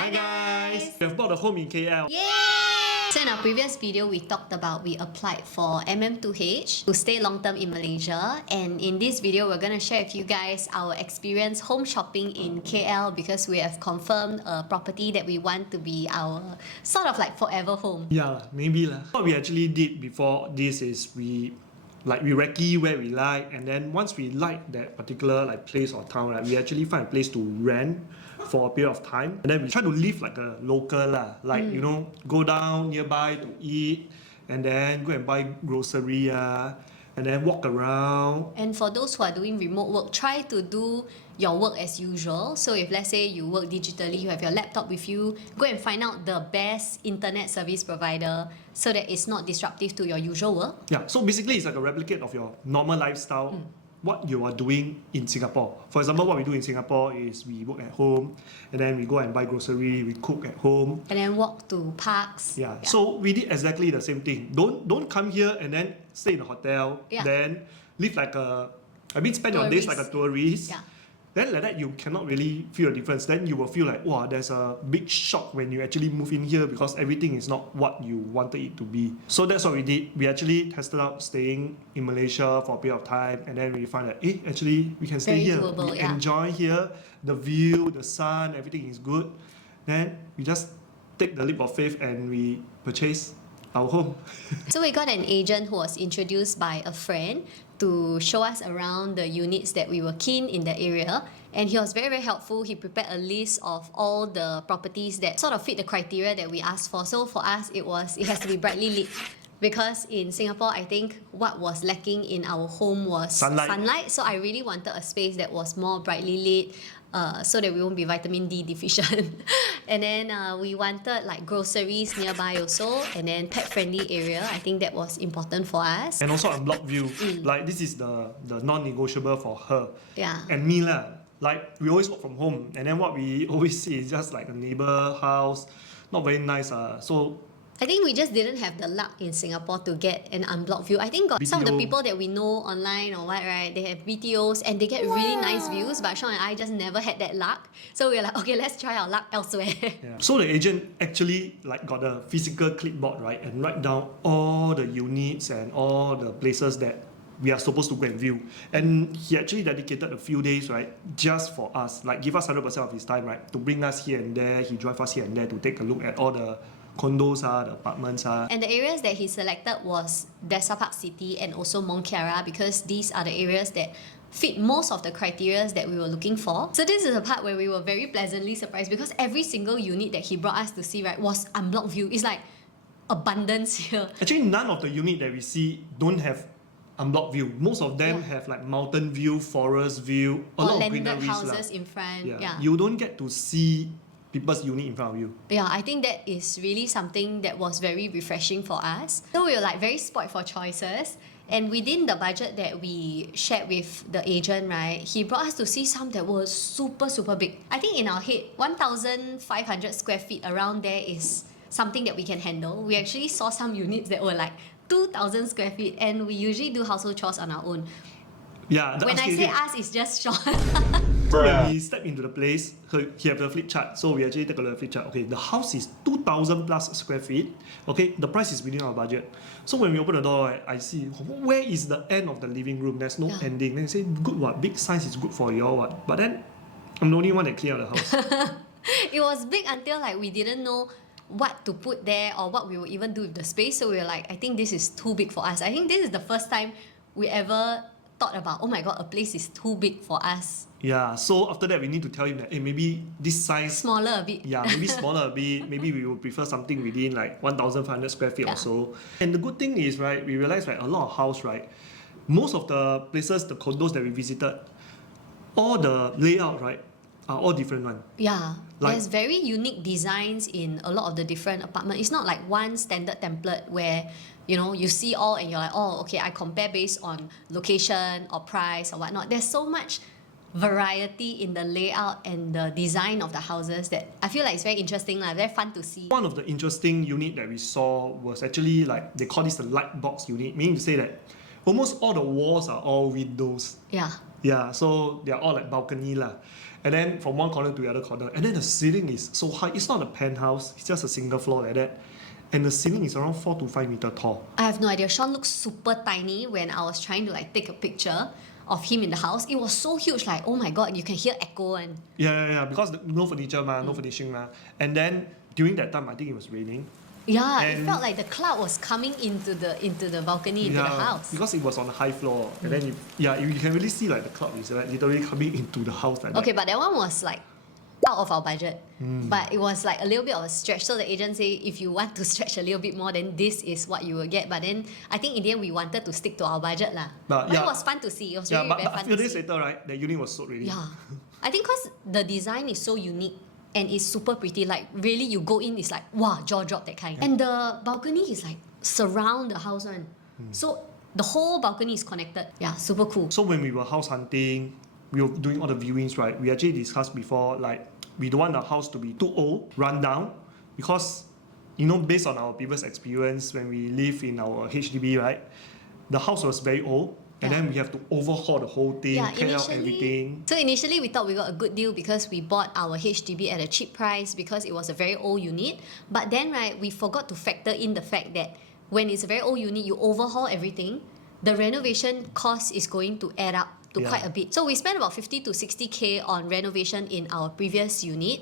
Hi guys! We have bought a home in KL. Yay! So in our previous video, we talked about we applied for MM2H to stay long-term in Malaysia. And in this video, we're going to share with you guys our experience home shopping in KL because we have confirmed a property that we want to be our sort of like forever home. Yeah, maybe lah. What we actually did before this is we recce where we like, and then once we like that particular place or town, right, we actually find a place to rent for a period of time, and then we try to live like a local lah, go down nearby to eat, and then go and buy grocery and then walk around. And for those who are doing remote work, try to do your work as usual. So if let's say you work digitally, you have your laptop with you, go and find out the best internet service provider so that it's not disruptive to your usual work. Yeah, so basically it's like a replicate of your normal lifestyle, what you are doing in Singapore. For example, what we do in Singapore is we work at home, and then we go and buy grocery, we cook at home. And then walk to parks. Yeah, so we did exactly the same thing. Don't come here and then stay in a hotel, then live spend your days like a tourist. Yeah. Then like that, you cannot really feel a difference. Then you will feel like, wow, there's a big shock when you actually move in here because everything is not what you wanted it to be. So that's what we did. We actually tested out staying in Malaysia for a period of time, and then we find that, actually we can stay Very here. doable, We enjoy here, the view, the sun, everything is good. Then we just take the leap of faith and we purchase our home. So we got an agent who was introduced by a friend to show us around the units that we were keen in the area, and he was very, very helpful. He prepared a list of all the properties that sort of fit the criteria that we asked for. So for us, it has to be brightly lit, because in Singapore, I think what was lacking in our home was sunlight. So I really wanted a space that was more brightly lit, so that we won't be vitamin D deficient. And then we wanted like groceries nearby also, and then pet-friendly area. I think that was important for us. And also Unblock View. Like this is the non-negotiable for her. Yeah. And me lah. Like we always work from home, and then what we always see is just like a neighbor house, not very nice. So I think we just didn't have the luck in Singapore to get an unblocked view. I think some of the people that we know online or what, right, they have BTOs and they get really nice views, but Sean and I just never had that luck. So we were like, okay, let's try our luck elsewhere. Yeah. So the agent actually got a physical clipboard, right, and write down all the units and all the places that we are supposed to go and view. And he actually dedicated a few days, right, just for us, give us 100% of his time, right, to bring us here and there. He drive us here and there to take a look at all the condos, the apartments. And the areas that he selected was Desa Park City and also Mont Kiara, because these are the areas that fit most of the criteria that we were looking for. So this is the part where we were very pleasantly surprised, because every single unit that he brought us to see, right, was unblocked view. It's like abundance here. Actually, none of the unit that we see don't have unblocked view. Most of them have like mountain view, forest view, a lot of greeneries, houses in front. Yeah. You don't get to see people's unit in front of you. Yeah, I think that is really something that was very refreshing for us. So we were very spoiled for choices. And within the budget that we shared with the agent, right, he brought us to see some that were super, super big. I think in our head, 1,500 square feet around there is something that we can handle. We actually saw some units that were 2,000 square feet, and we usually do household chores on our own. Yeah. When I say us, it's just Sean. So when we step into the place, he have the flip chart. So we actually take a look at the flip chart. Okay, the house is 2,000 plus square feet. Okay, the price is within our budget. So when we open the door, I see, where is the end of the living room? There's no ending. Then they say, good what? Big size is good for you all what? But then, I'm the only one that cleared the house. It was big until we didn't know what to put there or what we would even do with the space. So we were I think this is too big for us. I think this is the first time we ever thought about, oh my god, a place is too big for us. Yeah, so after that we need to tell him that, maybe this size smaller a bit. Yeah, maybe smaller a bit. Maybe we would prefer something within 1,500 square feet or so. And the good thing is, right, we realized a lot of house, right, most of the places, the condos that we visited, all the layout, right, are all different one. Yeah, there's very unique designs in a lot of the different apartments. It's not one standard template where you see all and you're like, oh, okay, I compare based on location or price or whatnot. There's so much variety in the layout and the design of the houses that I feel it's very interesting, very fun to see. One of the interesting unit that we saw was actually they call this the light box unit, meaning to say that almost all the walls are all windows. Yeah. Yeah, so they're all like balcony lah. And then from one corner to the other corner. And then the ceiling is so high. It's not a penthouse, it's just a single floor like that. And the ceiling is around 4 to 5 meter tall. I have no idea. Sean looks super tiny when I was trying to like take a picture of him in the house. It was so huge, like, oh my god, you can hear echo and Yeah, because no furniture no furnishing And then during that time, I think it was raining. yeah, And it felt like the cloud was coming into the balcony, into the house. Because it was on a high floor. And then you can really see like the cloud is like literally coming into the house like Okay, that. but that one was like out of our budget. But it was like a little bit of a stretch. So the agent say if you want to stretch a little bit more, then this is what you will get. But then I think in the end we wanted to stick to our budget lah. But it was fun to see. It was really but very a fun few to days see. later, right, the unit was sold already. Yeah, I think because the design is so unique and it's super pretty. Like really, you go in, it's like wow, jaw drop that kind. And the balcony is like surround the house one. So the whole balcony is connected. Yeah, super cool. So when we were house hunting, we were doing all the viewings, right? We actually discussed before, like, we don't want the house to be too old, run down, because, based on our previous experience when we live in our HDB, right? The house was very old, and then we have to overhaul the whole thing, tear out everything. So initially we thought we got a good deal because we bought our HDB at a cheap price because it was a very old unit. But then, right, we forgot to factor in the fact that when it's a very old unit, you overhaul everything, the renovation cost is going to add up to quite a bit. So we spent about 50 to 60K on renovation in our previous unit.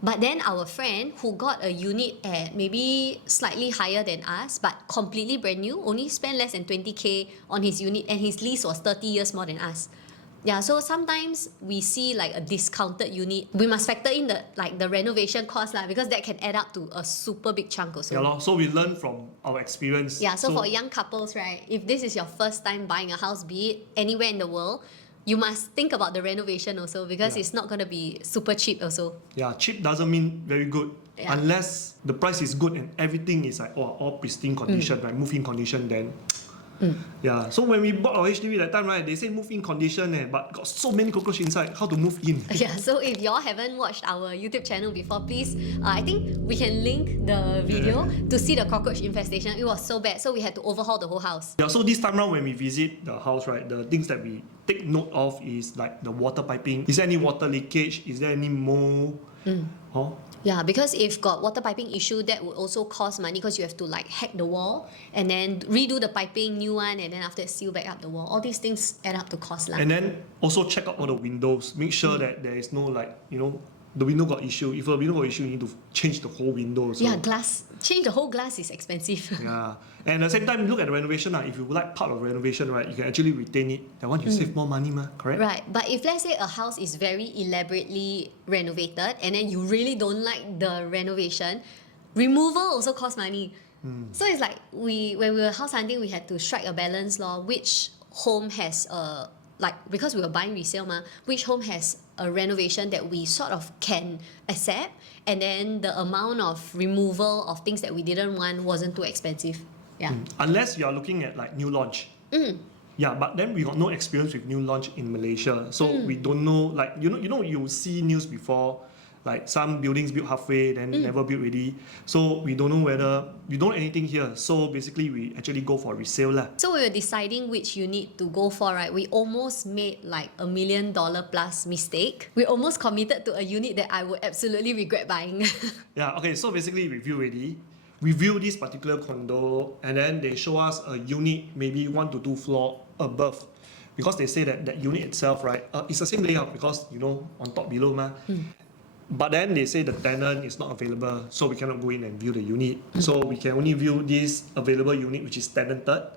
But then our friend who got a unit at maybe slightly higher than us, but completely brand new, only spent less than 20K on his unit, and his lease was 30 years more than us. Yeah, so sometimes we see like a discounted unit. We must factor in the renovation cost lah, because that can add up to a super big chunk also. Yeah, so we learn from our experience. Yeah, so for young couples, right, if this is your first time buying a house, be it anywhere in the world, you must think about the renovation also, because it's not going to be super cheap also. Yeah, cheap doesn't mean very good. Yeah. Unless the price is good and everything is like all pristine condition, right? Move-in condition, then. Yeah, so when we bought our HDB that time, right, they say move-in condition, but got so many cockroaches inside. How to move in? Yeah, so if y'all haven't watched our YouTube channel before, please, I think we can link the video to see the cockroach infestation. It was so bad, so we had to overhaul the whole house. Yeah, so this time around when we visit the house, right, the things that we take note of is like the water piping. Is there any water leakage? Is there any mold? Yeah, because if got water piping issue, that would also cost money because you have to like hack the wall and then redo the piping, new one, and then after that seal back up the wall. All these things add up to cost lah. And then also check out all the windows. Make sure that there is no the window got issue. If the window got issue, you need to change the whole window. So. Yeah, glass. Change the whole glass is expensive. Yeah. And at the same time, look at the renovation. If you like part of renovation, right, you can actually retain it. That one you save more money, correct? Right. But if let's say a house is very elaborately renovated and then you really don't like the renovation, removal also costs money. So it's like when we were house hunting, we had to strike a balance which home has because we were buying resale which home has a renovation that we sort of can accept, and then the amount of removal of things that we didn't want wasn't too expensive. Yeah. Unless you are looking at like new launch. Yeah, but then we got no experience with new launch in Malaysia, so we don't know. Like you see news before, like some buildings built halfway then never built ready. So we don't know anything here. So basically we actually go for resale lah. So we were deciding which unit to go for, right? We almost made like $1 million plus mistake. We almost committed to a unit that I would absolutely regret buying. Yeah, okay, so basically we view this particular condo, and then they show us a unit maybe 1 to 2 floor above, because they say that unit itself, right, it's the same layout because on top below but then they say the tenant is not available, so we cannot go in and view the unit. So we can only view this available unit which is tenanted,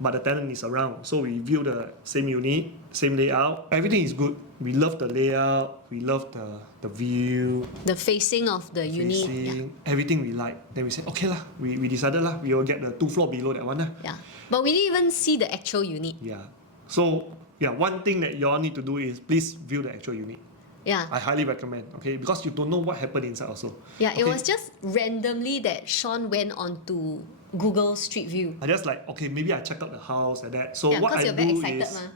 but the tenant is around. So we view the same unit, same layout. Everything is good. We love the layout. We love the view. The facing of the unit. Yeah. Everything we like. Then we say, okay lah. We decided lah. We will get the 2 floor below that one lah. Yeah. But we didn't even see the actual unit. Yeah. So one thing that you all need to do is please view the actual unit. Yeah. I highly recommend, okay? Because you don't know what happened inside also. Yeah, okay? It was just randomly that Sean went on to Google Street View. I just like, okay, maybe I check out the house and that. So what I you're do very excited, is,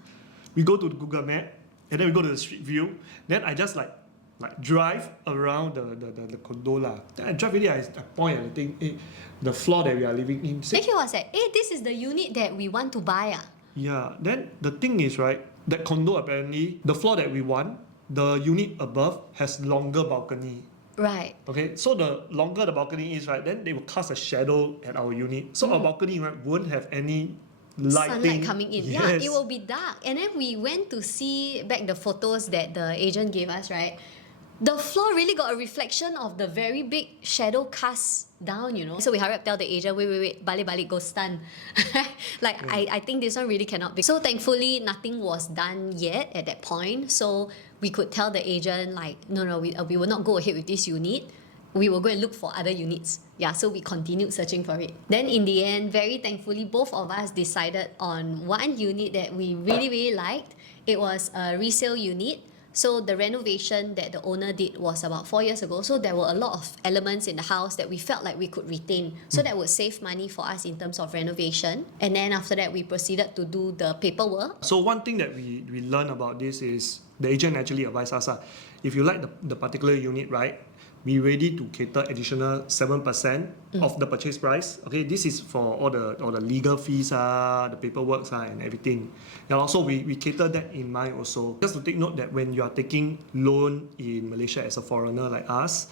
we go to the Google Map, and then we go to the Street View. Then I just like drive around the condo lah. Then I drive really, I point at the floor that we are living in. Then he was like, hey, this is the unit that we want to buy. Yeah, then the thing is, right, that condo apparently, the floor that we want, the unit above has longer balcony. Right. Okay, so the longer the balcony is, right, then they will cast a shadow at our unit. So our balcony, right, won't have any lighting. Sunlight coming in. Yes. Yeah, it will be dark. And then we went to see back the photos that the agent gave us, right? The floor really got a reflection of the very big shadow cast down, you know. So we hurry up tell the agent, wait, balik, go stun. I think this one really cannot be. So thankfully, nothing was done yet at that point. So we could tell the agent like, no, we will not go ahead with this unit. We will go and look for other units. Yeah, so we continued searching for it. Then in the end, very thankfully, both of us decided on one unit that we really liked. It was a resale unit. So the renovation that the owner did was about 4 years ago. So there were a lot of elements in the house that we felt like we could retain. So that would save money for us in terms of renovation. And then after that, we proceeded to do the paperwork. So one thing that we learned about this is the agent actually advised us, if you like the particular unit, right, be ready to cater additional 7% of the purchase price. Okay, this is for all the legal fees, the paperwork and everything. And also we cater that in mind also. Just to take note that when you are taking loan in Malaysia as a foreigner like us,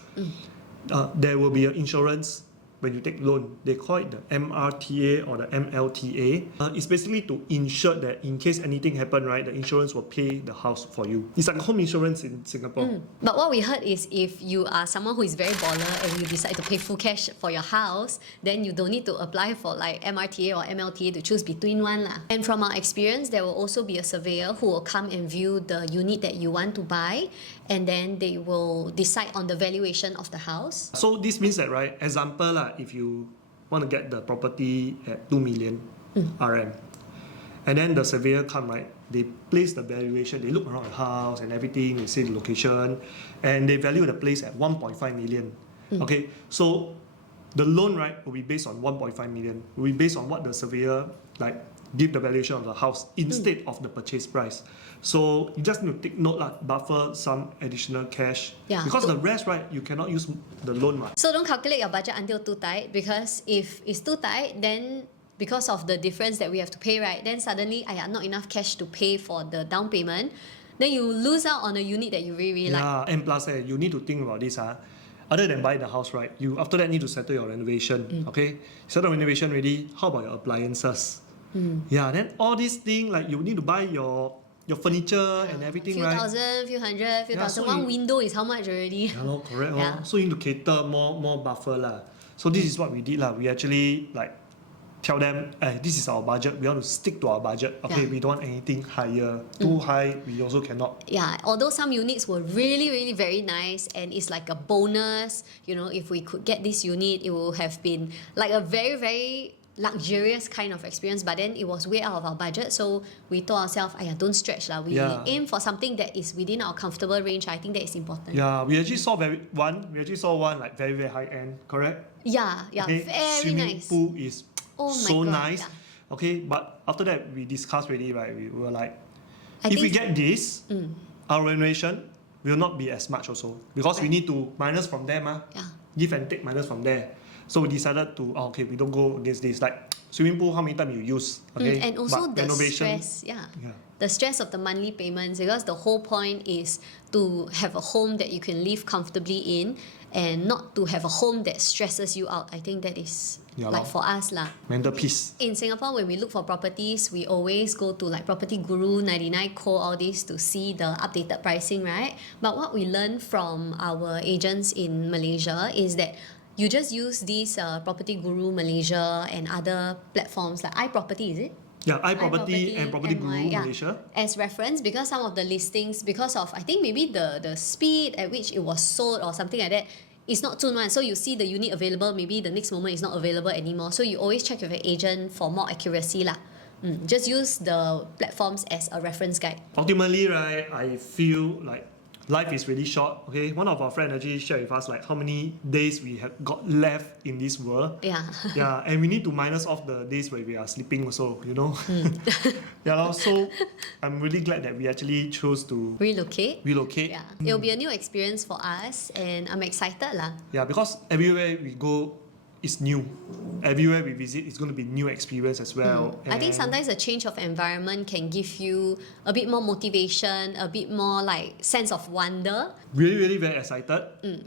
there will be an insurance when you take loan. They call it the MRTA or the MLTA. It's basically to ensure that in case anything happen, right, the insurance will pay the house for you. It's like home insurance in Singapore. But what we heard is if you are someone who is very baller and you decide to pay full cash for your house, then you don't need to apply for like MRTA or MLTA to choose between one lah. And from our experience, there will also be a surveyor who will come and view the unit that you want to buy, and then they will decide on the valuation of the house. So this means that, right, example if you want to get the property at 2 million RM, and then the surveyor come, right, they place the valuation, they look around the house and everything, they see the location, and they value the place at 1.5 million. Okay, so the loan, right, will be based on 1.5 million, will be based on what the surveyor give the valuation of the house instead of the purchase price. So you just need to take note, buffer some additional cash. Yeah. Because the rest, right, you cannot use the loan. So don't calculate your budget until too tight, because if it's too tight, then because of the difference that we have to pay, right, then suddenly not enough cash to pay for the down payment, then you lose out on a unit that you really like. Yeah, and plus you need to think about this. Other than buying the house, right, you after that need to settle your renovation. Okay, settle renovation ready. How about your appliances? Yeah, then all these things, like you need to buy your furniture and everything, few right? thousand, few hundred, few thousand. So one window is how much already? Yeah, correct. Yeah. So you need to cater more buffer lah. So this is what we did lah. We actually tell them, this is our budget. We want to stick to our budget. Okay, we don't want anything higher. Too high, we also cannot. Yeah, although some units were really very nice, and it's like a bonus. You know, if we could get this unit, it would have been like a very luxurious kind of experience, but then it was way out of our budget, so we told ourselves, don't stretch lah. We aim for something that is within our comfortable range. I think that is important. Yeah, we actually saw one like very high end, correct? Yeah, okay? very Swimming nice. pool is so God, nice. yeah. Okay, but after that we discussed already, right? We were like, I if think we get this, our renovation will not be as much also, because we need to minus from there, give and take minus from there. So we decided to, we don't go against this. Like swimming pool, how many times you use? Okay, and also but the renovation, stress, the stress of the monthly payments, because the whole point is to have a home that you can live comfortably in, and not to have a home that stresses you out. I think that is for us lah. Mental peace. In Singapore, when we look for properties, we always go to like Property Guru, 99Co, all this to see the updated pricing, right? But what we learned from our agents in Malaysia is that you just use these Property Guru Malaysia and other platforms like iProperty, is it? Yeah, iProperty and Property Guru Malaysia. As reference, because some of the listings, because of I think maybe the speed at which it was sold or something like that, it's not 2-in-1. So you see the unit available, maybe the next moment it's not available anymore. So you always check with your agent for more accuracy lah. Just use the platforms as a reference guide. Ultimately, right, I feel like life is really short. Okay, one of our friends actually shared with us like how many days we have got left in this world. Yeah. And we need to minus off the days where we are sleeping also, you know. So I'm really glad that we actually chose to relocate. Yeah. It'll be a new experience for us, and I'm excited lah. Yeah, because everywhere we go, it's new. Everywhere we visit, it's going to be new experience as well. I think sometimes a change of environment can give you a bit more motivation, a bit more like sense of wonder. Really very excited.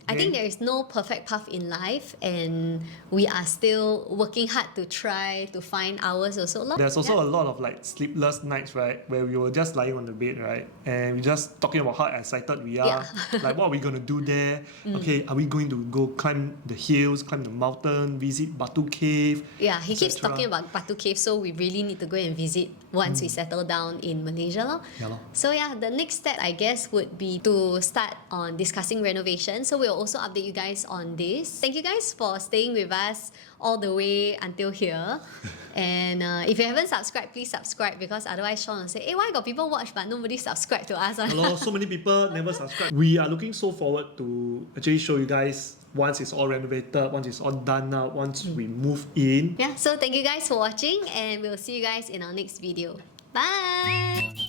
I think there is no perfect path in life, and we are still working hard to try to find ours also. There's also a lot of like sleepless nights, right? Where we were just lying on the bed, right? And we're just talking about how excited we are. Like, what are we going to do there? Okay, are we going to go climb the hills, climb the mountain, visit Batu Cave? Yeah, he keeps talking about Batu Cave, so we really need to go and visit once we settle down in Malaysia. Yeah, lor. So yeah, the next step I guess would be to start on discussing renovation. So we'll also update you guys on this. Thank you guys for staying with us all the way until here. And if you haven't subscribed, please subscribe, because otherwise Sean will say, hey, why got people watch but nobody subscribe to us? Hello, so many people never subscribe. We are looking so forward to actually show you guys once it's all renovated, once it's all done now, once we move in. Yeah, so thank you guys for watching, and we'll see you guys in our next video. Bye!